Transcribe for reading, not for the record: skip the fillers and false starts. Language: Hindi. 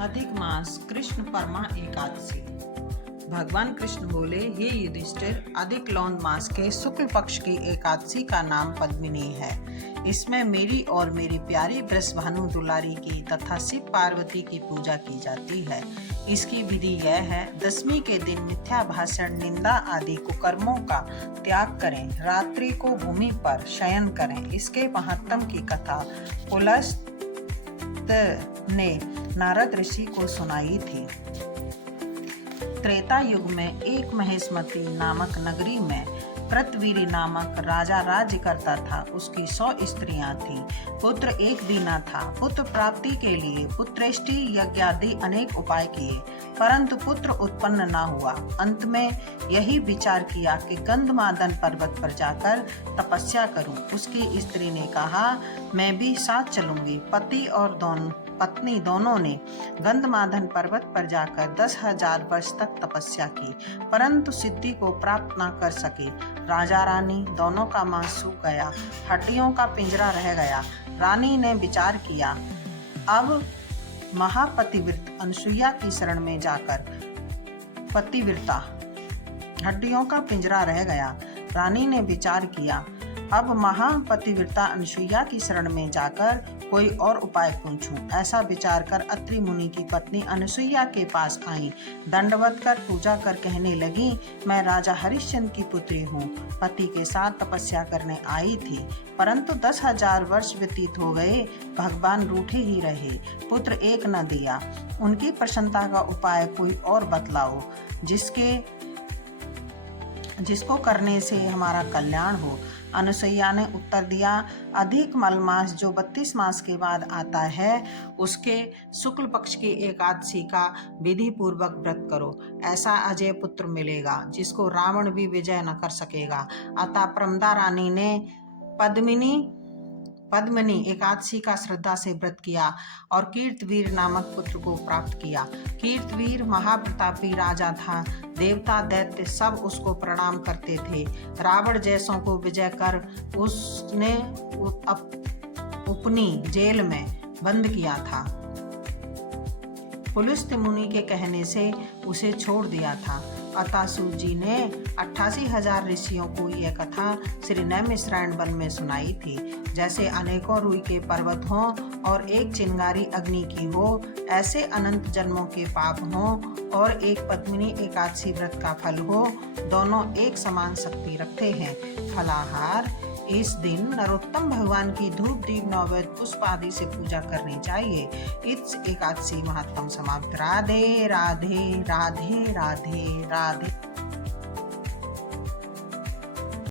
अधिक मास कृष्ण परमा एकादशी। भगवान कृष्ण बोले, हे युधिष्ठिर, अधिक लौन मास के शुक्ल पक्ष की एकादशी का नाम पद्मिनी है। इसमें मेरी और मेरी प्यारी वृषभानु दुलारी की तथा शिव पार्वती की पूजा की जाती है। इसकी विधि यह है, दशमी के दिन मिथ्या भाषण, निंदा आदि कुकर्मों का त्याग करें, रात्रि को भूमि पर शयन करें। इसके महात्म की कथा पुलस्त ने नारद ऋषि को सुनाई थी। त्रेता युग में एक महेशमती नामक नगरी में कृतवीर नामक राजा राज्य करता था। उसकी 100 स्त्रियां थीं। पुत्र एक भी न था। पुत्र प्राप्ति के लिए पुत्रेष्टि यज्ञादि अनेक उपाय किए, परंतु पुत्र उत्पन्न न हुआ। अंत में यही विचार किया कि गंधमादन पर्वत पर जाकर तपस्या करूं। उसकी स्त्री ने कहा, मैं भी साथ चलूंगी। पति और पत्नी दोनों ने गंधमादन पर्वत पर जाकर 10,000 वर्ष तक तपस्या की, परंतु सिद्धि को प्राप्त न कर सके। राजा रानी दोनों का मांस सूख गया, हड्डियों का पिंजरा रह गया। रानी ने विचार किया, अब महापतिव्रत अनसुईया की शरण में जाकर पतिव्रता हड्डियों का पिंजरा रह गया। रानी ने विचार किया, अब महापतिव्रता अनसुईया की शरण में जाकर कोई और उपाय पूछूं। ऐसा विचार कर अत्रि मुनि की पत्नी अनसुईया के पास आई। दंडवत कर पूजा कर कहने लगी, मैं राजा हरिश्चंद्र की पुत्री हूँ। पति के साथ तपस्या करने आई थी, परंतु 10,000 वर्ष व्यतीत हो गए, भगवान रूठे ही रहे, पुत्र एक न दिया। उनकी प्रसन्नता का उपाय कोई और बतलाओ, जिसको करने से हमारा कल्याण हो। अनुसुईया ने उत्तर दिया, अधिक मल मास जो 32 मास के बाद आता है, उसके शुक्ल पक्ष की एकादशी का विधि पूर्वक व्रत करो। ऐसा अजय पुत्र मिलेगा जिसको रावण भी विजय न कर सकेगा। अतः प्रमदा रानी ने पद्मिनी एकादशी का श्रद्धा से व्रत किया और कीर्तवीर नामक पुत्र को प्राप्त किया। कीर्तवीर महाप्रतापी राजा था। देवता दैत्य सब उसको प्रणाम करते थे। रावण जैसों को विजय कर उसने अपनी जेल में बंद किया था। पुलस्त मुनि के कहने से उसे छोड़ दिया था। अतः सूत जी ने 88,000 ऋषियों को यह कथा श्री नैमिषारण्य वन में सुनाई थी। जैसे अनेकों रुई के पर्वत हों और एक चिंगारी अग्नि की हो, ऐसे अनंत जन्मों के पाप हों और एक पद्मिनी एकादशी व्रत का फल हो, दोनों एक समान शक्ति रखते हैं। फलाहार, इस दिन नरोत्तम भगवान की धूप दीप नैवेद्य पुष्प आदि से पूजा करनी चाहिए। इस एकादशी महात्म समाप्त। राधे राधे राधे राधे राधे।